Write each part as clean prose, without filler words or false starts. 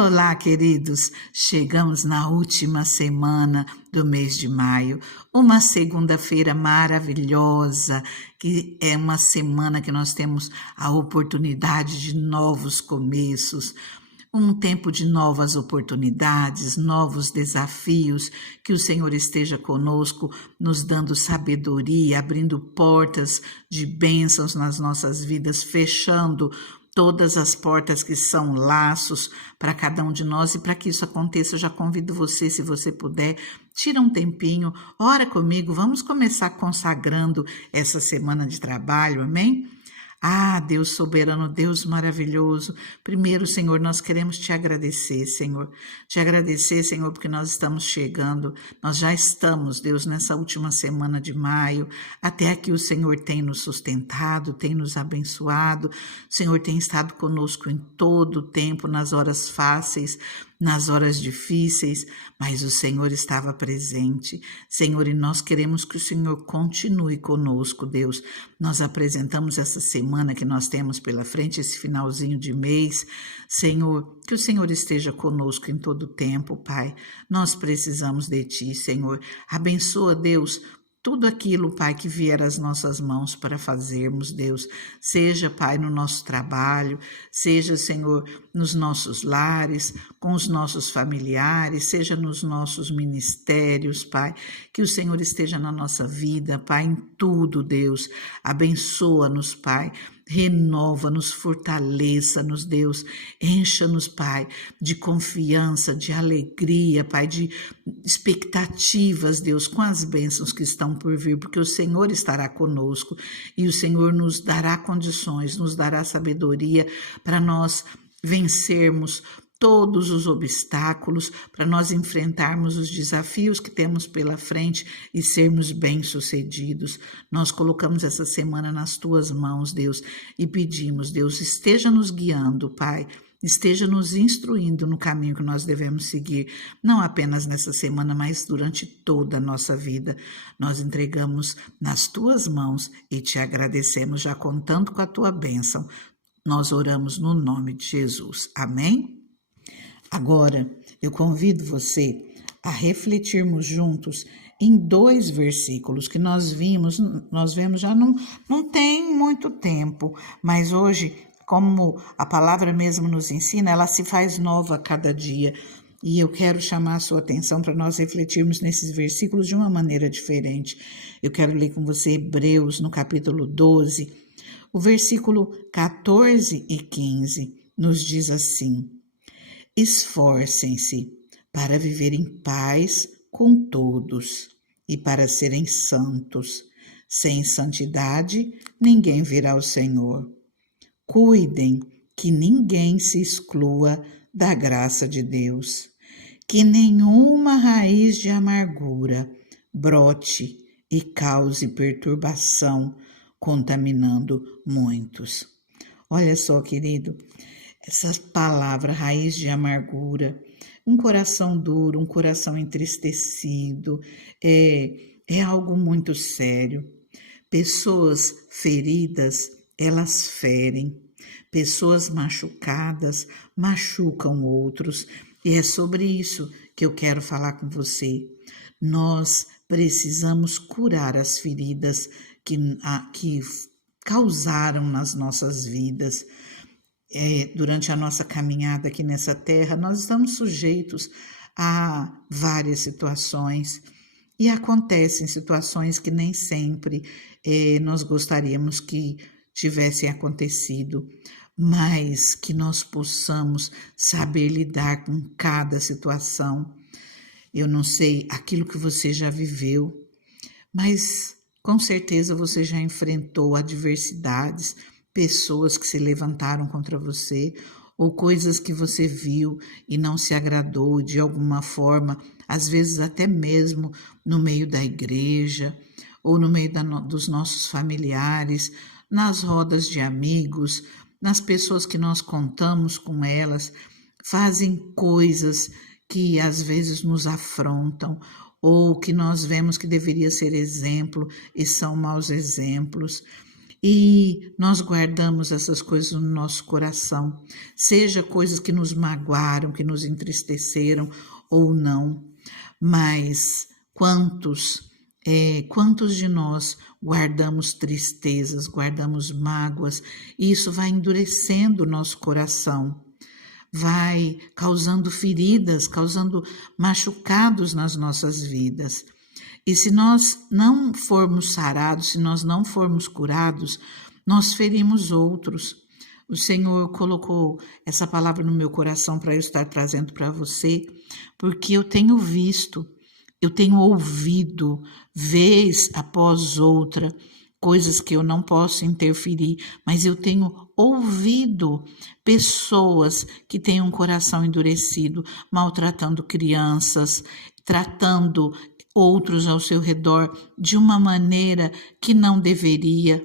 Olá, queridos! Chegamos na última semana do mês de maio, uma segunda-feira maravilhosa, que é uma semana que nós temos a oportunidade de novos começos, um tempo de novas oportunidades, novos desafios, que o Senhor esteja conosco, nos dando sabedoria, abrindo portas de bênçãos nas nossas vidas, fechando todas as portas que são laços para cada um de nós. E para que isso aconteça, eu já convido você, se você puder, tira um tempinho, ora comigo, vamos começar consagrando essa semana de trabalho, amém? Ah, Deus soberano, Deus maravilhoso. Primeiro, Senhor, nós queremos te agradecer, Senhor. Te agradecer, Senhor, porque nós estamos chegando, nós já estamos, Deus, nessa última semana de maio. Até aqui o Senhor tem nos sustentado, tem nos abençoado. O Senhor tem estado conosco em todo o tempo, nas horas fáceis, nas horas difíceis, mas o Senhor estava presente. Senhor, e nós queremos que o Senhor continue conosco, Deus. Nós apresentamos essa semana que nós temos pela frente, esse finalzinho de mês. Senhor, que o Senhor esteja conosco em todo o tempo, Pai. Nós precisamos de Ti, Senhor. Abençoa, Deus, tudo aquilo, Pai, que vier às nossas mãos para fazermos, Deus, seja, Pai, no nosso trabalho, seja, Senhor, nos nossos lares, com os nossos familiares, seja nos nossos ministérios, Pai, que o Senhor esteja na nossa vida, Pai, em tudo, Deus, abençoa-nos, Pai, renova-nos, fortaleça-nos, Deus, encha-nos, Pai, de confiança, de alegria, Pai, de expectativas, Deus, com as bênçãos que estão por vir, porque o Senhor estará conosco e o Senhor nos dará condições, nos dará sabedoria para nós vencermos todos os obstáculos, para nós enfrentarmos os desafios que temos pela frente e sermos bem-sucedidos. Nós colocamos essa semana nas Tuas mãos, Deus, e pedimos, Deus, esteja nos guiando, Pai, esteja nos instruindo no caminho que nós devemos seguir, não apenas nessa semana, mas durante toda a nossa vida. Nós entregamos nas Tuas mãos e Te agradecemos, já contando com a Tua bênção. Nós oramos no nome de Jesus. Amém? Agora, eu convido você a refletirmos juntos em 2 versículos que nós vemos já não tem muito tempo, mas hoje, como a palavra mesmo nos ensina, ela se faz nova a cada dia. E eu quero chamar a sua atenção para nós refletirmos nesses versículos de uma maneira diferente. Eu quero ler com você Hebreus, no capítulo 12, o versículo 14 e 15, nos diz assim: esforcem-se para viver em paz com todos e para serem santos. Sem santidade, ninguém verá o Senhor. Cuidem que ninguém se exclua da graça de Deus, que nenhuma raiz de amargura brote e cause perturbação, contaminando muitos. Olha só, querido, essa palavra, raiz de amargura, um coração duro, um coração entristecido, é algo muito sério. Pessoas feridas, elas ferem. Pessoas machucadas, machucam outros. E é sobre isso que eu quero falar com você. Nós precisamos curar as feridas que causaram nas nossas vidas. Durante a nossa caminhada aqui nessa terra, nós estamos sujeitos a várias situações e acontecem situações que nem sempre nós gostaríamos que tivessem acontecido, mas que nós possamos saber lidar com cada situação. Eu não sei aquilo que você já viveu, mas com certeza você já enfrentou adversidades, pessoas que se levantaram contra você, ou coisas que você viu e não se agradou de alguma forma, às vezes até mesmo no meio da igreja, ou no meio dos nossos familiares, nas rodas de amigos, nas pessoas que nós contamos com elas, fazem coisas que às vezes nos afrontam, ou que nós vemos que deveria ser exemplo e são maus exemplos. e nós guardamos essas coisas no nosso coração, seja coisas que nos magoaram, que nos entristeceram ou não, mas quantos de nós guardamos tristezas, guardamos mágoas, e isso vai endurecendo o nosso coração, vai causando feridas, causando machucados nas nossas vidas. E se nós não formos sarados, se nós não formos curados, nós ferimos outros. O Senhor colocou essa palavra no meu coração para eu estar trazendo para você, porque eu tenho visto, eu tenho ouvido, vez após outra, coisas que eu não posso interferir, mas eu tenho ouvido pessoas que têm um coração endurecido, maltratando crianças, tratando outros ao seu redor de uma maneira que não deveria.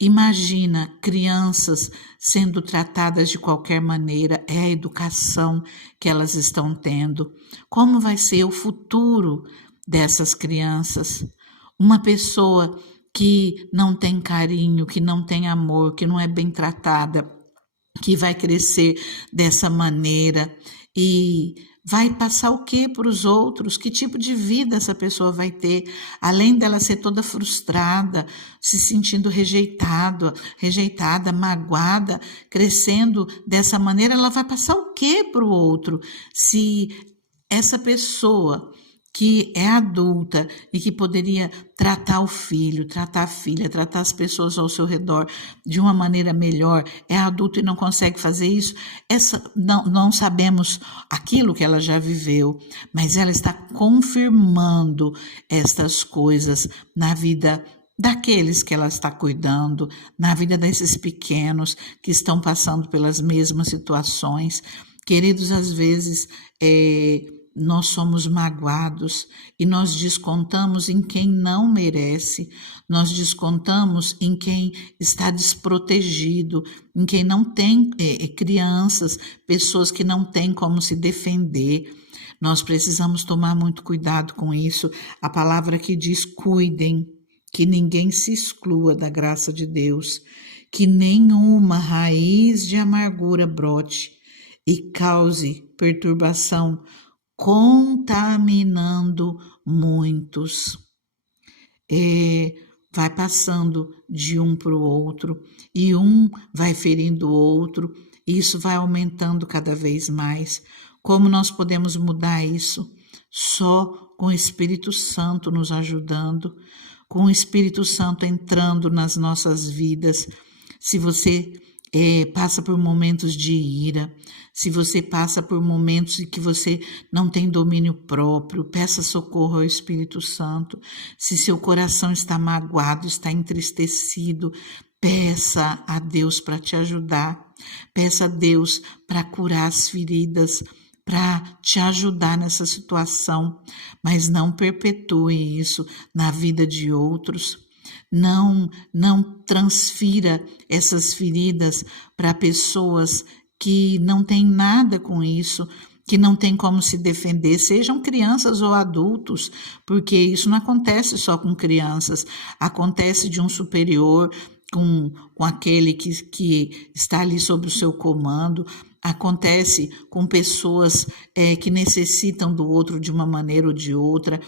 Imagina crianças sendo tratadas de qualquer maneira, é a educação que elas estão tendo. Como vai ser o futuro dessas crianças? Uma pessoa que não tem carinho, que não tem amor, que não é bem tratada, que vai crescer dessa maneira e vai passar o que para os outros? Que tipo de vida essa pessoa vai ter? Além dela ser toda frustrada, se sentindo rejeitada, magoada, crescendo dessa maneira, ela vai passar o que para o outro? Se essa pessoa que é adulta e que poderia tratar o filho, tratar a filha, tratar as pessoas ao seu redor de uma maneira melhor, é adulta e não consegue fazer isso, não sabemos aquilo que ela já viveu, mas ela está confirmando estas coisas na vida daqueles que ela está cuidando, na vida desses pequenos que estão passando pelas mesmas situações. Queridos, às vezes nós somos magoados e nós descontamos em quem não merece, nós descontamos em quem está desprotegido, em quem não tem crianças, pessoas que não têm como se defender. Nós precisamos tomar muito cuidado com isso. A palavra que diz: cuidem, que ninguém se exclua da graça de Deus, que nenhuma raiz de amargura brote e cause perturbação, contaminando muitos. Vai passando de um para o outro e um vai ferindo o outro, e isso vai aumentando cada vez mais. Como nós podemos mudar isso? Só com o Espírito Santo nos ajudando, com o Espírito Santo entrando nas nossas vidas. Se você passa por momentos de ira, se você passa por momentos em que você não tem domínio próprio, peça socorro ao Espírito Santo. Se seu coração está magoado, está entristecido, peça a Deus para te ajudar, peça a Deus para curar as feridas, para te ajudar nessa situação, mas não perpetue isso na vida de outros. Não transfira essas feridas para pessoas que não têm nada com isso, que não têm como se defender, sejam crianças ou adultos, porque isso não acontece só com crianças, acontece de um superior com aquele que está ali sob o seu comando, acontece com pessoas que necessitam do outro de uma maneira ou de outra.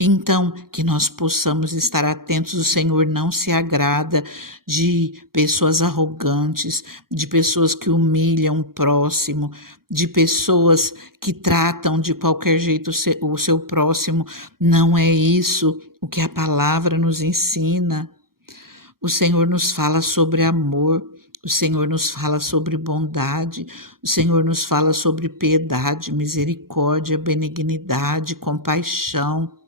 Então, que nós possamos estar atentos. O Senhor não se agrada de pessoas arrogantes, de pessoas que humilham o próximo, de pessoas que tratam de qualquer jeito o seu próximo. Não é isso o que a palavra nos ensina. O Senhor nos fala sobre amor, o Senhor nos fala sobre bondade, o Senhor nos fala sobre piedade, misericórdia, benignidade, compaixão.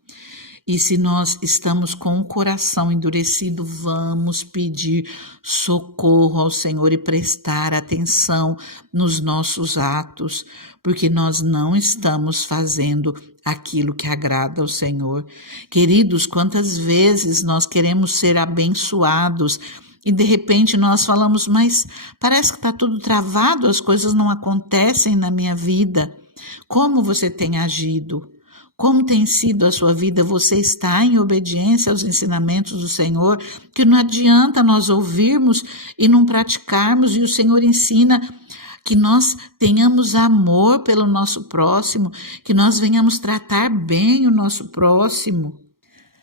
E se nós estamos com o coração endurecido, vamos pedir socorro ao Senhor e prestar atenção nos nossos atos, porque nós não estamos fazendo aquilo que agrada ao Senhor. Queridos, quantas vezes nós queremos ser abençoados e de repente nós falamos, mas parece que está tudo travado, as coisas não acontecem na minha vida. Como você tem agido? Como tem sido a sua vida? Você está em obediência aos ensinamentos do Senhor? Que não adianta nós ouvirmos e não praticarmos, e o Senhor ensina que nós tenhamos amor pelo nosso próximo, que nós venhamos tratar bem o nosso próximo.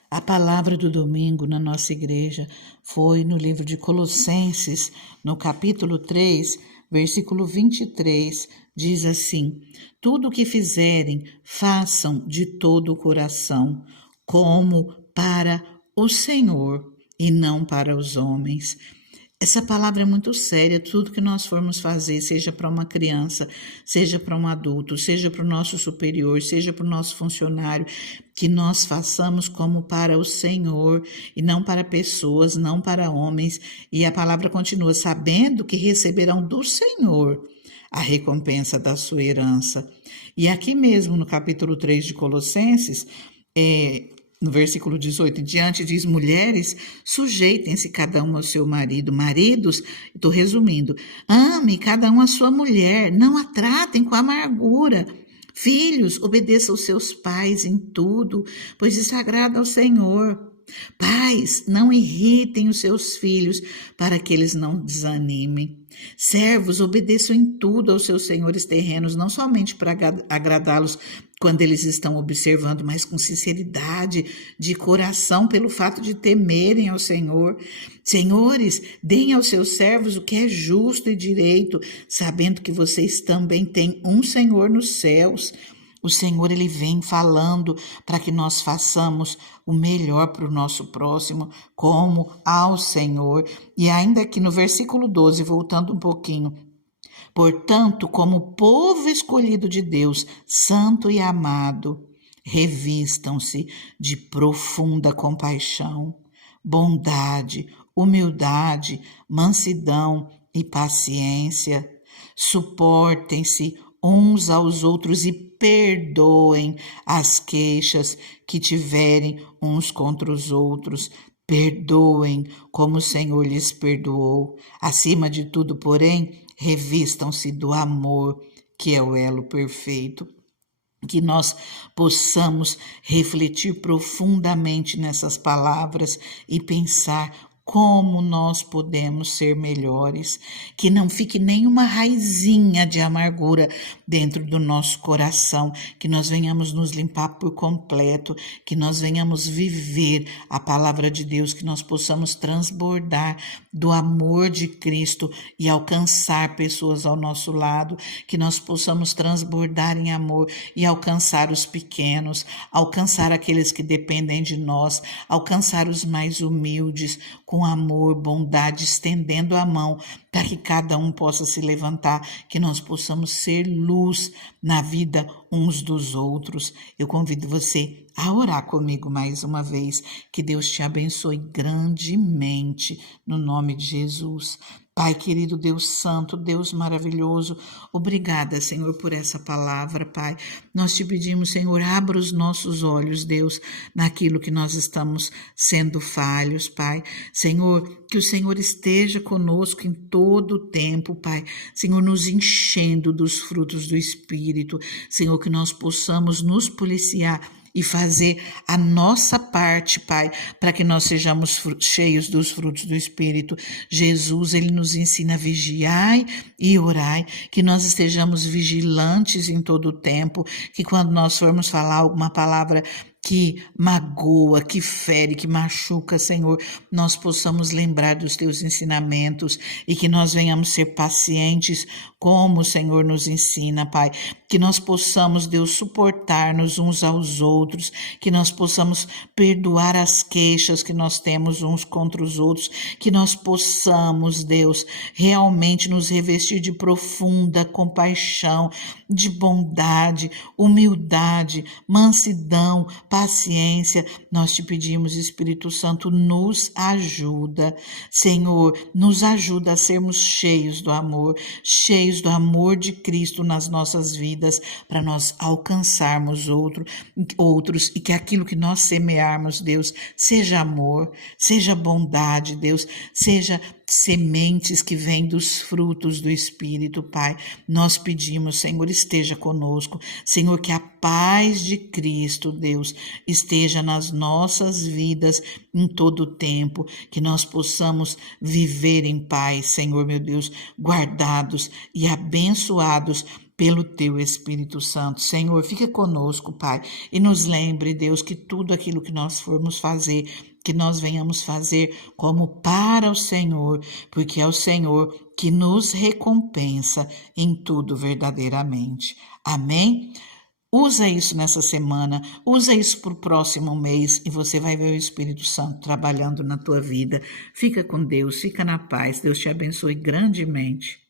A palavra do domingo na nossa igreja foi no livro de Colossenses, no capítulo 3, versículo 23, diz assim: tudo o que fizerem, façam de todo o coração, como para o Senhor e não para os homens. Essa palavra é muito séria. Tudo que nós formos fazer, seja para uma criança, seja para um adulto, seja para o nosso superior, seja para o nosso funcionário, que nós façamos como para o Senhor e não para pessoas, não para homens. E a palavra continua: sabendo que receberão do Senhor a recompensa da sua herança. E aqui mesmo no capítulo 3 de Colossenses, no versículo 18 em diante, diz: mulheres, sujeitem-se cada um ao seu marido. Maridos, estou resumindo, ame cada um a sua mulher, não a tratem com amargura. Filhos, obedeçam aos seus pais em tudo, pois isso agrada ao Senhor. Pais, não irritem os seus filhos, para que eles não desanimem. Servos, obedeçam em tudo aos seus senhores terrenos, não somente para agradá-los quando eles estão observando, mas com sinceridade de coração, pelo fato de temerem ao Senhor. Senhores, deem aos seus servos o que é justo e direito, sabendo que vocês também têm um Senhor nos céus. O Senhor, Ele vem falando para que nós façamos o melhor para o nosso próximo, como ao Senhor. E ainda aqui no versículo 12, voltando um pouquinho: portanto, como povo escolhido de Deus, santo e amado, revistam-se de profunda compaixão, bondade, humildade, mansidão e paciência. Suportem-se uns aos outros e perdoem as queixas que tiverem uns contra os outros. Perdoem como o Senhor lhes perdoou. Acima de tudo, porém, revistam-se do amor, que é o elo perfeito. Que nós possamos refletir profundamente nessas palavras e pensar como nós podemos ser melhores, que não fique nenhuma raizinha de amargura dentro do nosso coração, que nós venhamos nos limpar por completo, que nós venhamos viver a palavra de Deus, que nós possamos transbordar do amor de Cristo e alcançar pessoas ao nosso lado, que nós possamos transbordar em amor e alcançar os pequenos, alcançar aqueles que dependem de nós, alcançar os mais humildes, com amor, bondade, estendendo a mão para que cada um possa se levantar, que nós possamos ser luz na vida uns dos outros. Eu convido você a orar comigo mais uma vez. Que Deus te abençoe grandemente, no nome de Jesus. Pai querido, Deus santo, Deus maravilhoso, obrigada, Senhor, por essa palavra, Pai. Nós te pedimos, Senhor, abra os nossos olhos, Deus, naquilo que nós estamos sendo falhos, Pai. Senhor, que o Senhor esteja conosco em todo o tempo, Pai. Senhor, nos enchendo dos frutos do Espírito. Senhor, que nós possamos nos policiar e fazer a nossa parte, Pai, para que nós sejamos cheios dos frutos do Espírito. Jesus, Ele nos ensina a vigiar e orar, que nós estejamos vigilantes em todo o tempo, que quando nós formos falar alguma palavra que magoa, que fere, que machuca, Senhor, nós possamos lembrar dos teus ensinamentos e que nós venhamos ser pacientes como o Senhor nos ensina, Pai. Que nós possamos, Deus, suportar-nos uns aos outros, que nós possamos perdoar as queixas que nós temos uns contra os outros, que nós possamos, Deus, realmente nos revestir de profunda compaixão, de bondade, humildade, mansidão, paciência. Nós te pedimos, Espírito Santo, nos ajuda. Senhor, nos ajuda a sermos cheios do amor de Cristo nas nossas vidas. vidas, para nós alcançarmos outros, e que aquilo que nós semearmos, Deus, seja amor, seja bondade, Deus, seja sementes que vêm dos frutos do Espírito, Pai. Nós pedimos, Senhor, esteja conosco. Senhor, que a paz de Cristo, Deus, esteja nas nossas vidas em todo o tempo, que nós possamos viver em paz, Senhor, meu Deus, guardados e abençoados pelo Teu Espírito Santo. Senhor, fica conosco, Pai, e nos lembre, Deus, que tudo aquilo que nós formos fazer, que nós venhamos fazer como para o Senhor, porque é o Senhor que nos recompensa em tudo verdadeiramente. Amém? Usa isso nessa semana, usa isso para o próximo mês e você vai ver o Espírito Santo trabalhando na tua vida. Fica com Deus, fica na paz. Deus te abençoe grandemente.